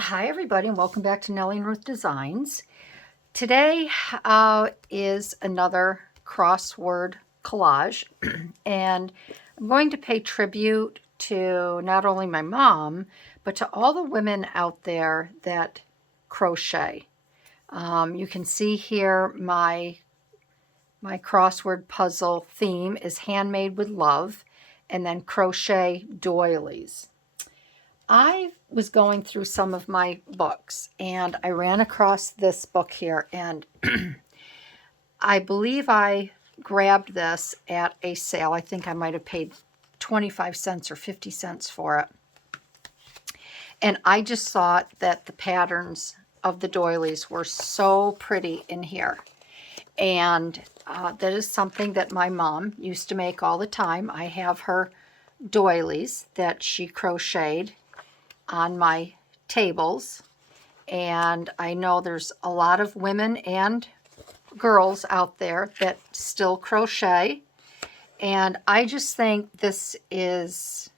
Hi everybody and welcome back to Nellie and Ruth Designs. Today is another crossword collage and I'm going to pay tribute to not only my mom but to all the women out there that crochet. You can see here my crossword puzzle theme is handmade with love and then crochet doilies. I was going through some of my books and I ran across this book here, and I believe I grabbed this at a sale. I think I might have paid 25 cents or 50 cents for it. And I just thought that the patterns of the doilies were so pretty in here. And that is something that my mom used to make all the time. I have her doilies that she crocheted on my tables, and I know there's a lot of women and girls out there that still crochet, and I just think this is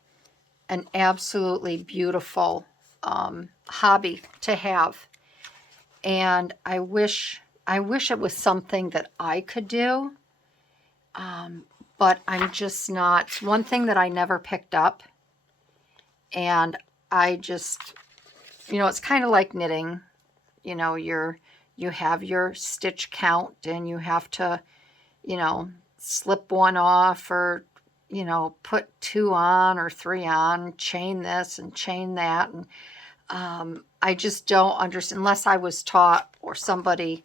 an absolutely beautiful hobby to have. And I wish it was something that I could do, but I'm just not. It's one thing that I never picked up, and I just, it's kind of like knitting. You have your stitch count and you have to, slip one off, or, put 2 on or 3 on, chain this and chain that. And I just don't understand, unless I was taught or somebody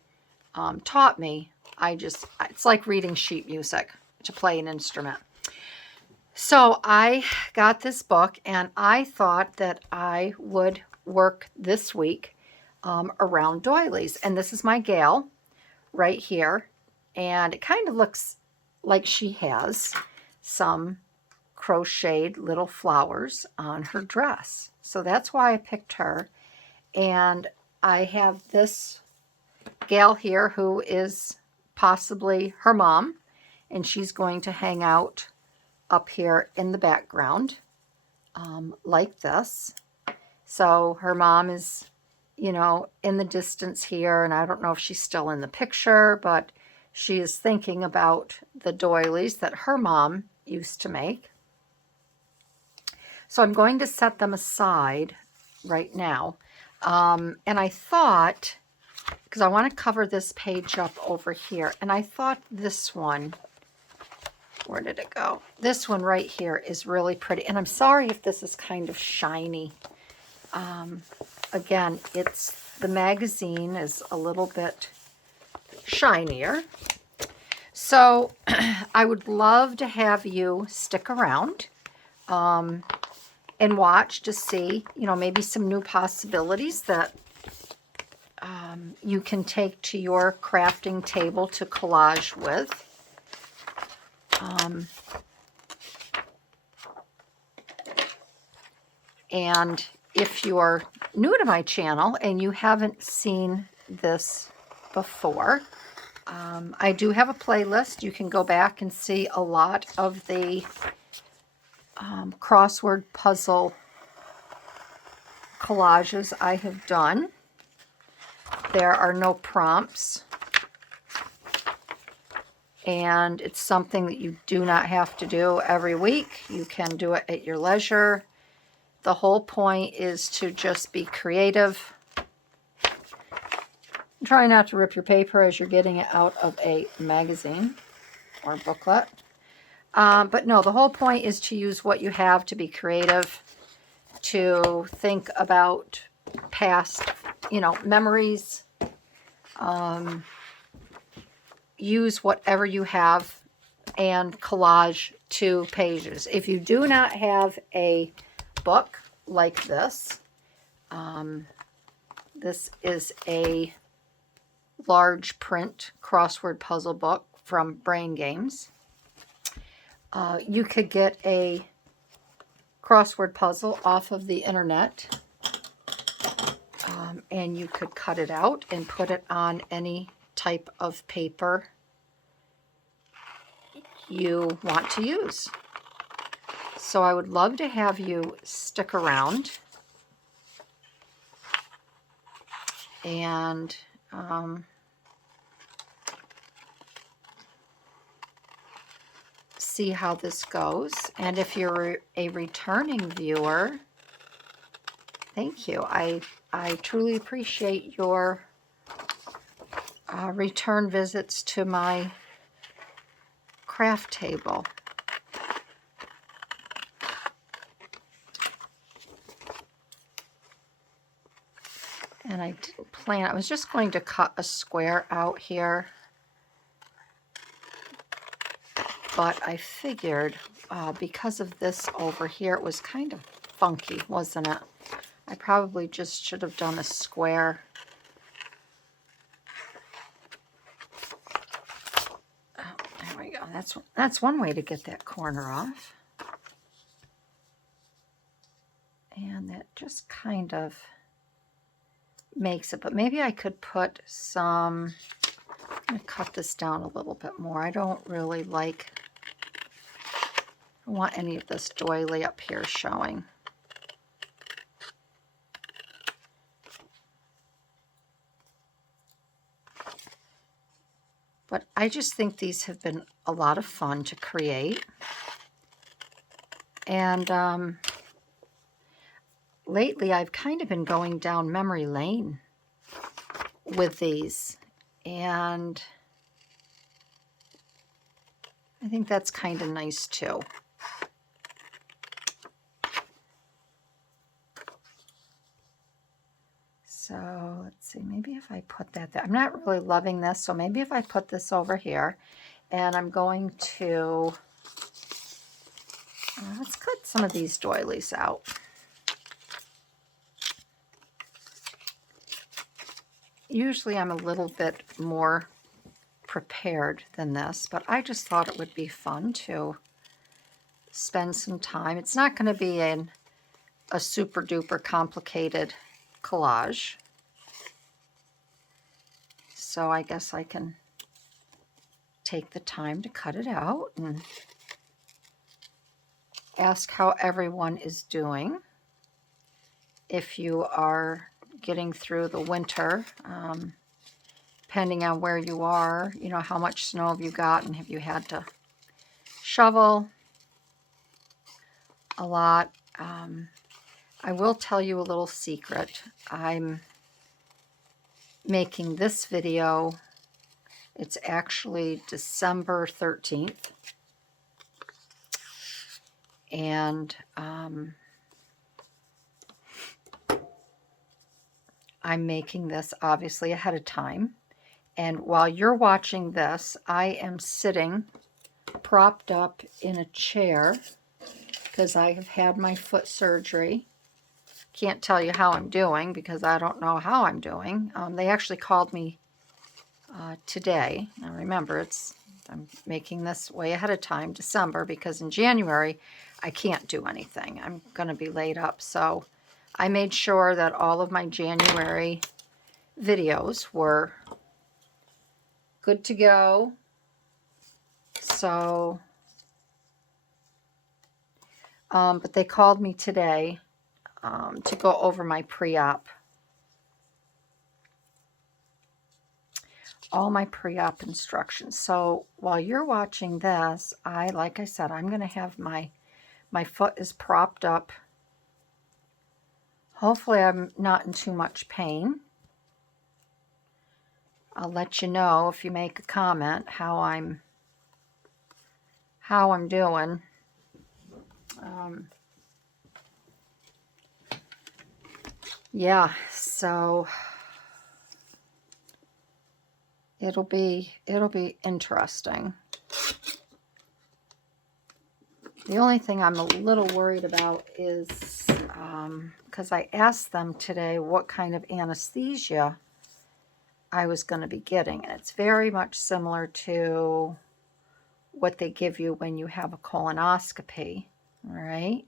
taught me. It's like reading sheet music to play an instrument. So I got this book and I thought that I would work this week around doilies. And this is my gal right here. And it kind of looks like she has some crocheted little flowers on her dress. So that's why I picked her. And I have this gal here who is possibly her mom. And she's going to hang out up here in the background like this. So her mom is, in the distance here, and I don't know if she's still in the picture, but she is thinking about the doilies that her mom used to make. So I'm going to set them aside right now. And I thought, because I want to cover this page up over here, and I thought this one, where did it go? This one right here is really pretty. And I'm sorry if this is kind of shiny. Again, the magazine is a little bit shinier. So I would love to have you stick around and watch to see, maybe some new possibilities that you can take to your crafting table to collage with. And if you're new to my channel and you haven't seen this before, I do have a playlist. You can go back and see a lot of the crossword puzzle collages I have done. There are no prompts. And it's something that you do not have to do every week. You can do it at your leisure. The whole point is to just be creative. Try not to rip your paper as you're getting it out of a magazine or booklet. But no, the whole point is to use what you have to be creative, to think about past, memories. Use whatever you have and collage 2 pages. If you do not have a book like this, this is a large print crossword puzzle book from Brain Games. You could get a crossword puzzle off of the internet, and you could cut it out and put it on any type of paper you want to use. So I would love to have you stick around and see how this goes. And if you're a returning viewer, thank you. I truly appreciate your return visits to my craft table. And I didn't plan, I was just going to cut a square out here, but I figured because of this over here, it was kind of funky, wasn't it? I probably just should have done a square. Oh, there we go. That's one way to get that corner off. And that just kind of makes it, but maybe I could put some, I'm going to cut this down a little bit more. I don't really like, I don't want any of this doily up here showing. But I just think these have been a lot of fun to create. And lately I've kind of been going down memory lane with these, and I think that's kind of nice too. So let's see, maybe if I put that there. I'm not really loving this, so maybe if I put this over here, and I'm going to, let's cut some of these doilies out. Usually I'm a little bit more prepared than this, but I just thought it would be fun to spend some time. It's not going to be a super duper complicated collage, so I guess I can take the time to cut it out and ask how everyone is doing. If you are getting through the winter, depending on where you are, you know, how much snow have you gotten? Have you had to shovel a lot? I will tell you a little secret. I'm making this video, it's actually December 13th. And I'm making this obviously ahead of time. And while you're watching this, I am sitting propped up in a chair because I have had my foot surgery. Can't tell you how I'm doing because I don't know how I'm doing. They actually called me today. Now remember, I'm making this way ahead of time, December, because in January I can't do anything. I'm going to be laid up. So I made sure that all of my January videos were good to go. So, but they called me today to go over my pre-op. All my pre-op instructions. So while you're watching this, like I said, I'm going to have my foot is propped up. Hopefully I'm not in too much pain. I'll let you know if you make a comment how I'm doing. Yeah, so it'll be interesting. The only thing I'm a little worried about is because I asked them today what kind of anesthesia I was going to be getting, and it's very much similar to what they give you when you have a colonoscopy, all right?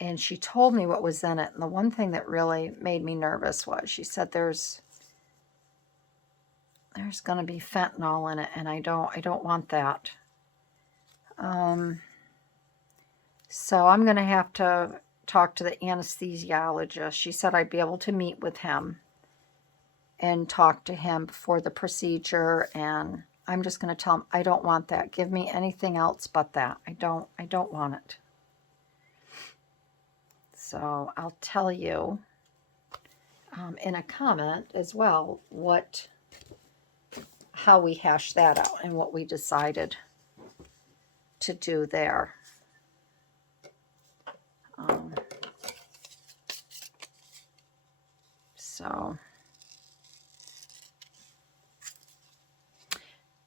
And she told me what was in it, and the one thing that really made me nervous was she said there's going to be fentanyl in it, and I don't want that. So I'm going to have to talk to the anesthesiologist. She said I'd be able to meet with him and talk to him before the procedure, and I'm just going to tell him I don't want that. Give me anything else but that. I don't want it. So I'll tell you in a comment as well how we hashed that out and what we decided to do there.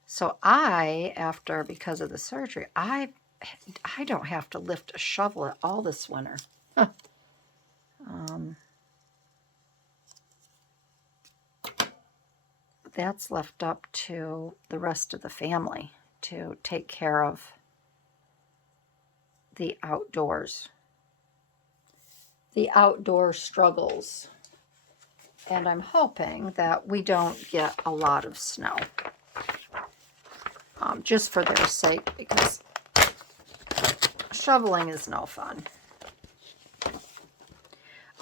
So because of the surgery, I don't have to lift a shovel at all this winter. That's left up to the rest of the family to take care of the outdoors. The outdoor struggles. And I'm hoping that we don't get a lot of snow. Just for their sake, because shoveling is no fun.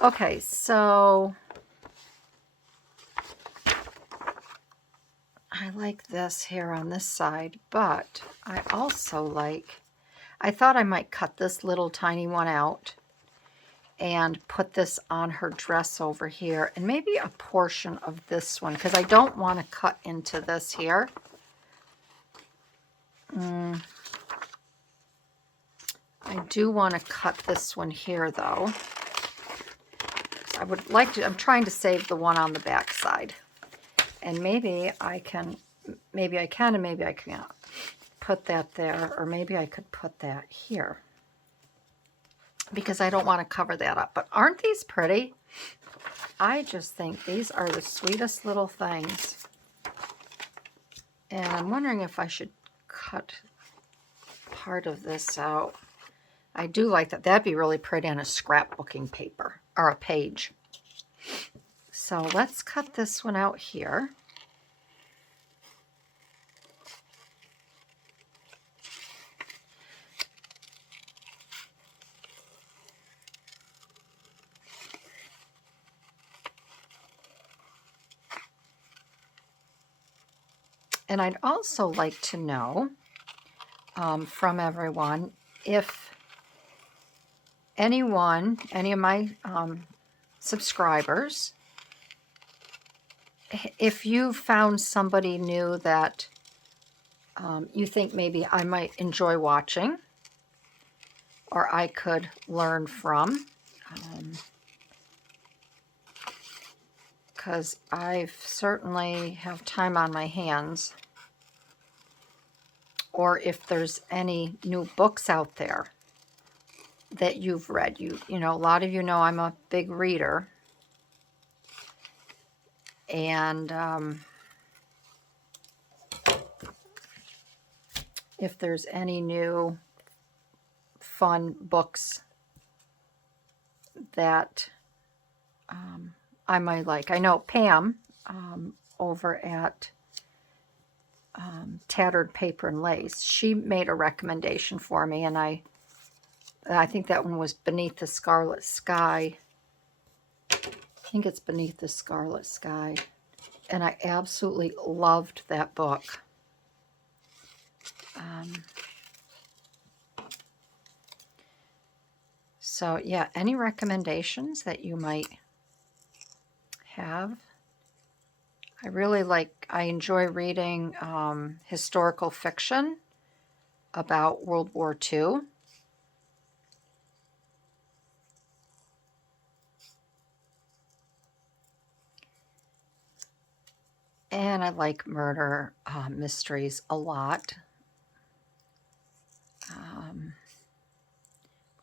Okay, so I like this here on this side, but I also I thought I might cut this little tiny one out and put this on her dress over here, and maybe a portion of this one, because I don't want to cut into this here. I do want to cut this one here, though. I would like to, I'm trying to save the one on the back side. And maybe I can, and maybe I can't put that there, or maybe I could put that here, because I don't want to cover that up. But aren't these pretty? I just think these are the sweetest little things. And I'm wondering if I should cut part of this out. I do like that. That'd be really pretty on a scrapbooking paper or a page. So let's cut this one out here. And I'd also like to know from everyone if any of my subscribers, if you found somebody new that you think maybe I might enjoy watching or I could learn from, because I certainly have time on my hands. Or if there's any new books out there that you've read. You know, a lot of you know I'm a big reader. And if there's any new fun books that I might like. I know Pam over at Tattered Paper and Lace, she made a recommendation for me, and I think that one was Beneath the Scarlet Sky. I think it's Beneath the Scarlet Sky. And I absolutely loved that book. So yeah, any recommendations that you might have? I enjoy reading historical fiction about World War II. And I like murder mysteries a lot.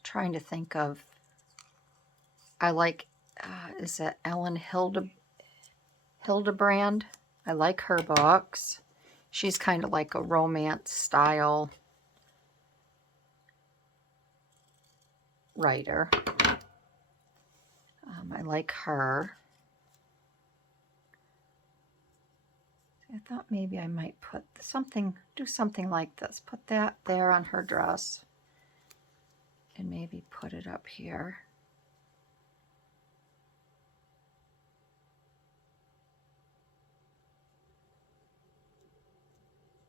Trying to think of, I like, is it Ellen Hildebrand? I like her books. She's kind of like a romance style writer. I like her. I thought maybe I might do something like this. Put that there on her dress. and maybe put it up here.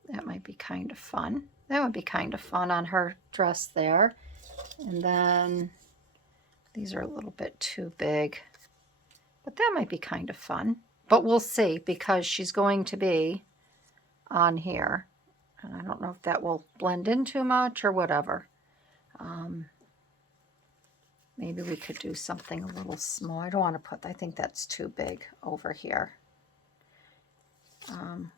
That might be kind of fun. That would be kind of fun on her dress there. And then these are a little bit too big, but that might be kind of fun. But we'll see, because she's going to be on here. And I don't know if that will blend in too much or whatever. Maybe we could do something a little small. I don't want to put, I think that's too big over here.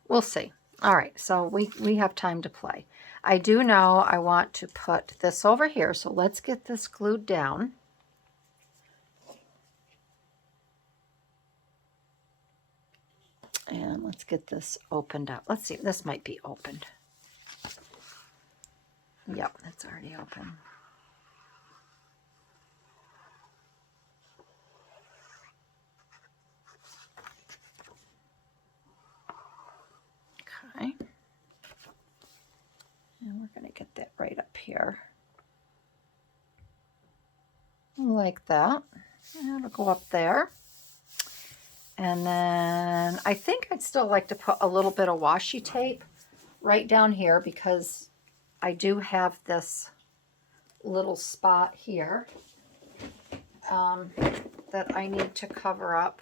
We'll see. All right, so we have time to play. I do know I want to put this over here, so let's get this glued down. And let's get this opened up. Let's see, this might be opened. Yep, that's already open. Okay. And we're going to get that right up here. Like that. And it'll go up there. And then I think I'd still like to put a little bit of washi tape right down here, because I do have this little spot here that I need to cover up.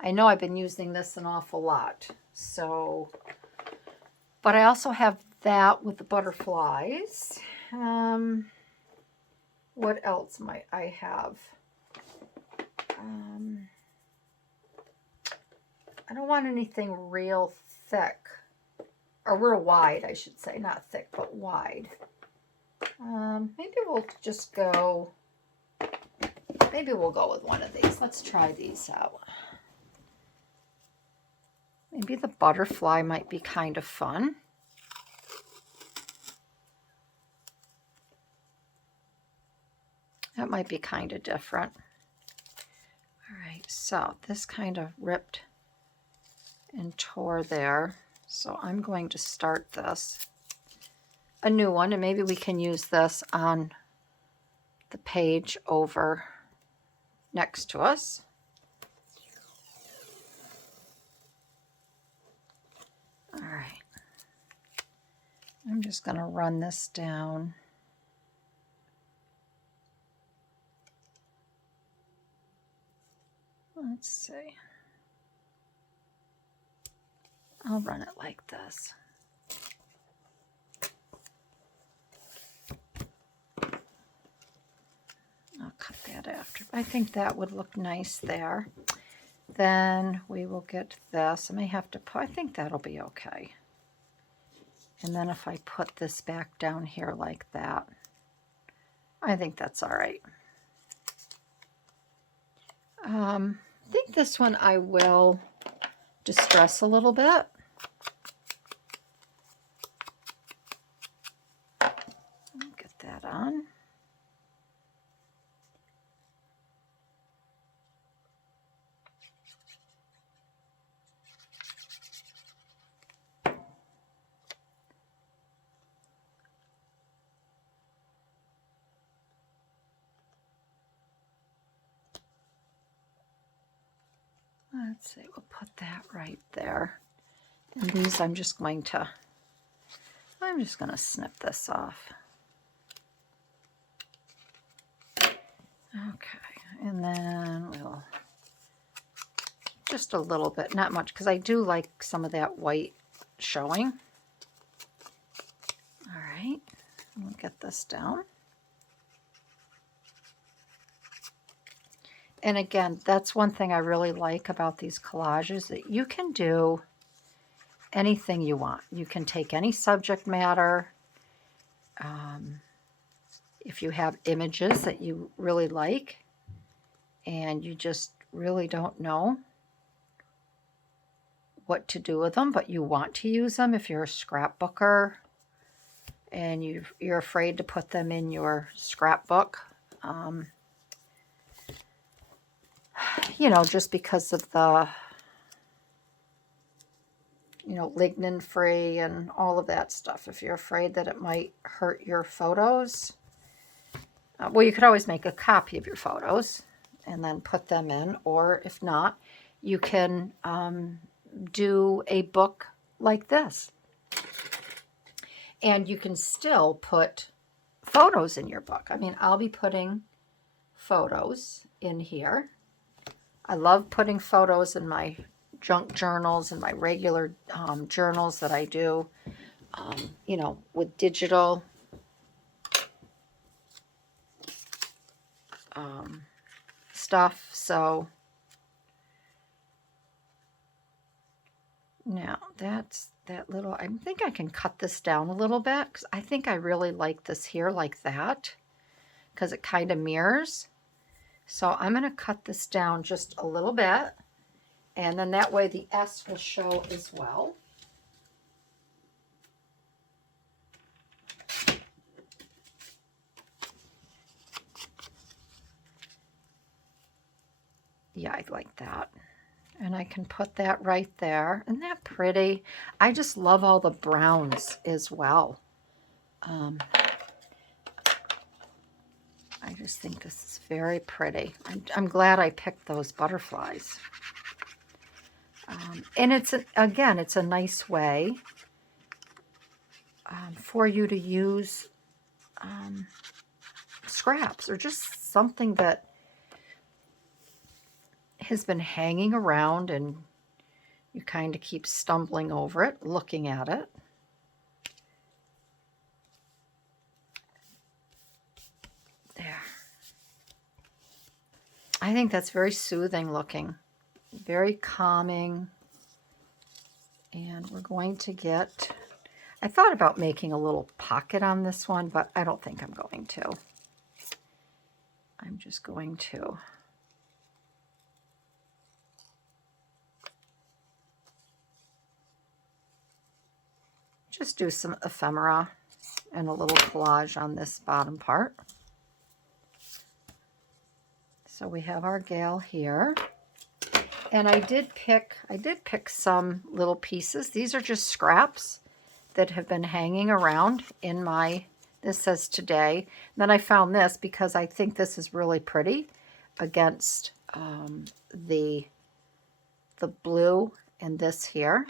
I know I've been using this an awful lot, so, but I also have that with the butterflies. What else might I have? I don't want anything real thick, or real wide, I should say. Not thick, but wide. Maybe we'll just go, maybe we'll go with one of these. Let's try these out. Maybe the butterfly might be kind of fun. That might be kind of different. All right, so this kind of ripped and tore there. So I'm going to start this, a new one, and maybe we can use this on the page over next to us. All right. I'm just going to run this down. Let's see. I'll run it like this. I'll cut that after. I think that would look nice there. Then we will get this. I may have to put, I think that'll be okay. And then if I put this back down here like that, I think that's all right. I think this one I will distress a little bit. Get that on. Let's see, we'll put that right there. And these I'm just going to snip this off. Okay, and then we'll just a little bit, not much, because I do like some of that white showing. All right, we'll get this down. And again, that's one thing I really like about these collages, that you can do anything you want. You can take any subject matter. If you have images that you really like and you just really don't know what to do with them, but you want to use them, if you're a scrapbooker and you're afraid to put them in your scrapbook, you know, just because of the, you know, lignin free and all of that stuff. If you're afraid that it might hurt your photos, Well, you could always make a copy of your photos and then put them in, or if not, you can do a book like this. And you can still put photos in your book. I mean, I'll be putting photos in here. I love putting photos in my junk journals and my regular journals that I do, you know, with digital stuff. So now that's that little, I think I can cut this down a little bit because I think I really like this here like that because it kind of mirrors. So I'm going to cut this down just a little bit, and then that way the S will show as well. Yeah, I like that. And I can put that right there. Isn't that pretty? I just love all the browns as well. I just think this is very pretty. I'm glad I picked those butterflies. And again, it's a nice way for you to use scraps or just something that has been hanging around and you kind of keep stumbling over it, looking at it. There. I think that's very soothing looking, very calming. And we're going to get, I thought about making a little pocket on this one, but I don't think I'm going to. I'm just going to just do some ephemera and a little collage on this bottom part. So we have our gal here. And I did pick some little pieces. These are just scraps that have been hanging around in my, this says today. And then I found this because I think this is really pretty against the blue and this here.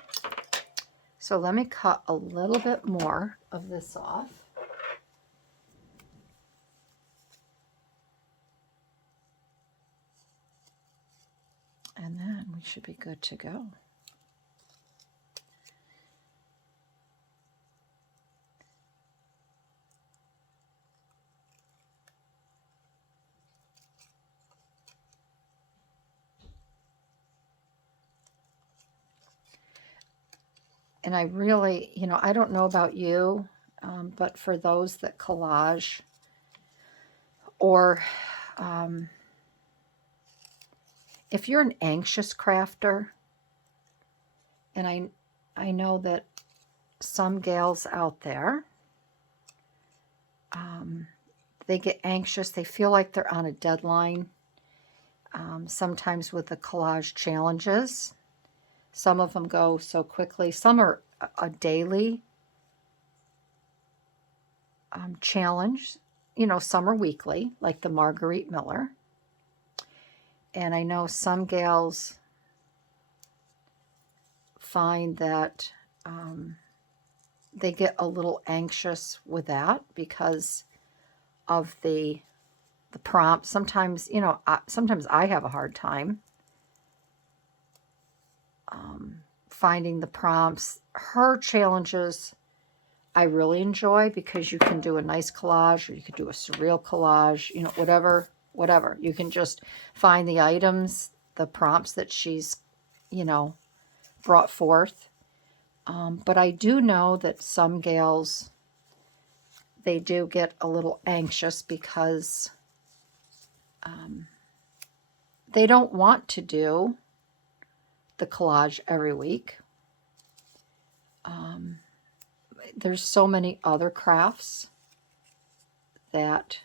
So let me cut a little bit more of this off. And then we should be good to go. And I really, you know, I don't know about you, but for those that collage or if you're an anxious crafter, and I know that some gals out there, they get anxious, they feel like they're on a deadline, sometimes with the collage challenges. Some of them go so quickly. Some are a daily challenge. You know, some are weekly, like the Marguerite Miller. And I know some gals find that they get a little anxious with that because of the prompt. Sometimes, you know, sometimes I have a hard time finding the prompts. Her challenges I really enjoy because you can do a nice collage or you could do a surreal collage, you know, whatever. You can just find the items, the prompts that she's, you know, brought forth. But I do know that some gals, they do get a little anxious because they don't want to do the collage every week. There's so many other crafts that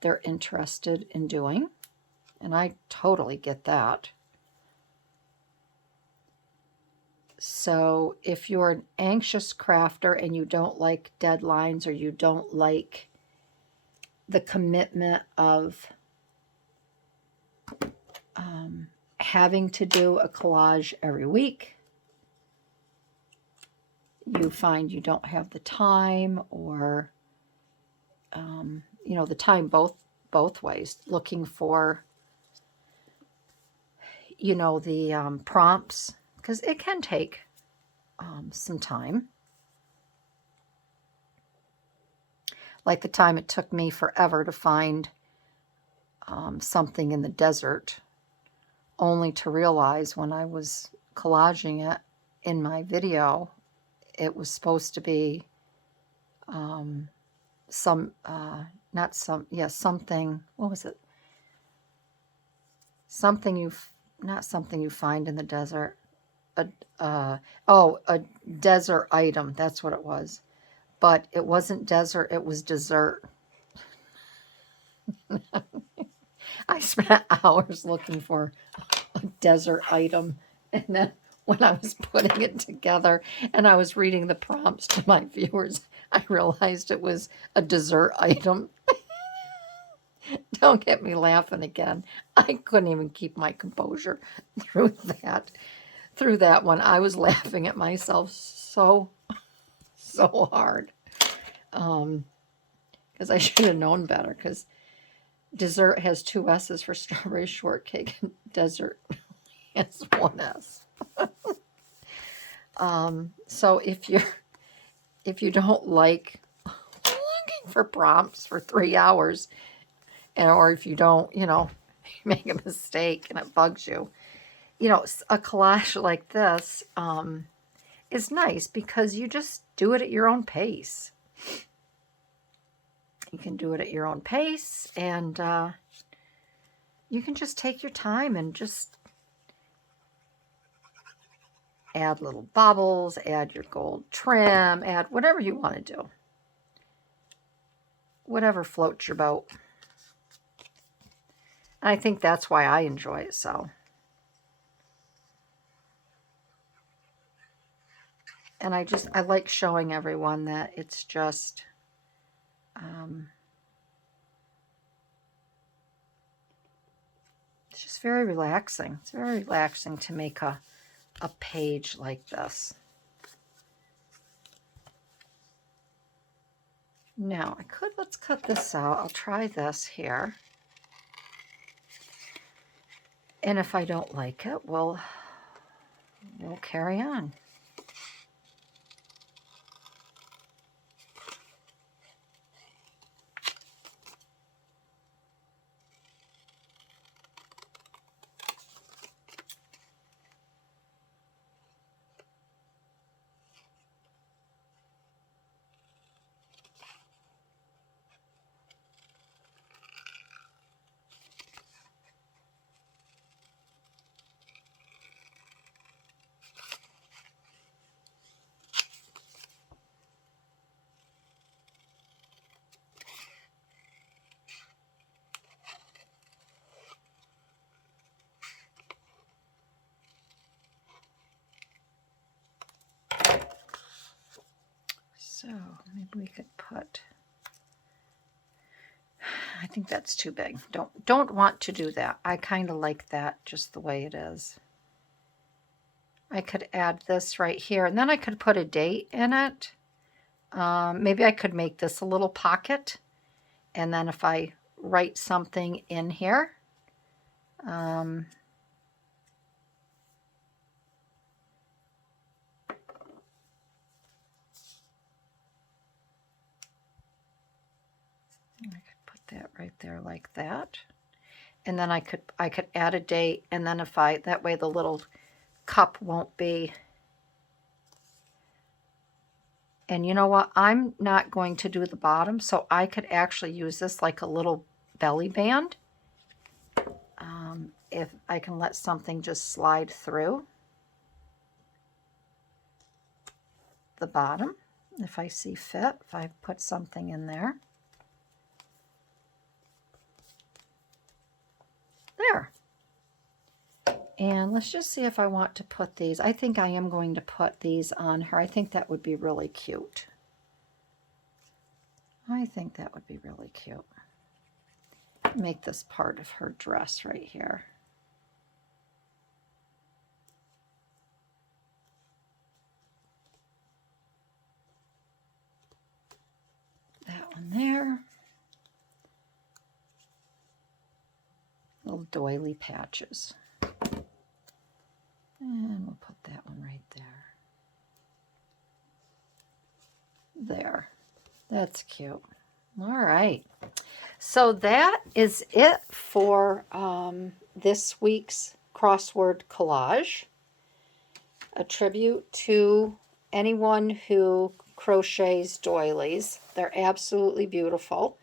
they're interested in doing, and I totally get that. So if you're an anxious crafter and you don't like deadlines or you don't like the commitment of having to do a collage every week. You find you don't have the time, or you know, the time both ways, looking for, you know, the prompts, because it can take some time. Like the time it took me forever to find something in the desert, only to realize when I was collaging it in my video, it was supposed to be something, what was it? Not something you find in the desert. A desert item, that's what it was. But it wasn't desert, it was dessert. I spent hours looking for a desert item, and then when I was putting it together and I was reading the prompts to my viewers, I realized it was a dessert item. Don't get me laughing again. I couldn't even keep my composure through that one. I was laughing at myself so hard. Because I should have known better, because dessert has 2 S's for strawberry shortcake, and desert has 1 S. So if you don't like looking for prompts for 3 hours, or if you don't, you know, make a mistake and it bugs you, you know, a collage like this is nice because you just do it at your own pace. You can do it at your own pace, and you can just take your time and just add little bubbles, add your gold trim, add whatever you want to do. Whatever floats your boat. And I think that's why I enjoy it so. And I like showing everyone that it's just it's just very relaxing. It's very relaxing to make a page like this. Now, let's cut this out. I'll try this here. And if I don't like it, we'll carry on. So maybe we could put, I think that's too big. Don't want to do that. I kind of like that just the way it is. I could add this right here, and then I could put a date in it. Maybe I could make this a little pocket, and then if I write something in here, that right there like that, and then I could add a date, and then if that way the little cup won't be. And you know what, I'm not going to do the bottom, so I could actually use this like a little belly band. If I can let something just slide through the bottom, if I see fit, if I put something in there. There. And let's just see if I want to put these. I think I am going to put these on her. I think that would be really cute. I think that would be really cute. make this part of her dress right here. That one there. Little doily patches. And we'll put that one right there. There. That's cute. All right. So that is it for this week's crossword collage. A tribute to anyone who crochets doilies. They're absolutely beautiful.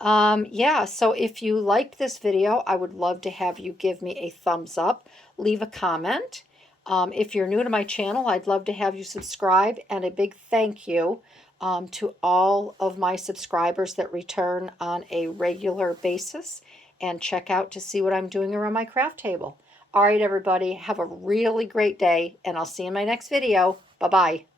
Yeah, so if you liked this video, I would love to have you give me a thumbs up. Leave a comment. If you're new to my channel, I'd love to have you subscribe, and a big thank you to all of my subscribers that return on a regular basis and check out to see what I'm doing around my craft table. All right, everybody, have a really great day, and I'll see you in my next video. Bye-bye.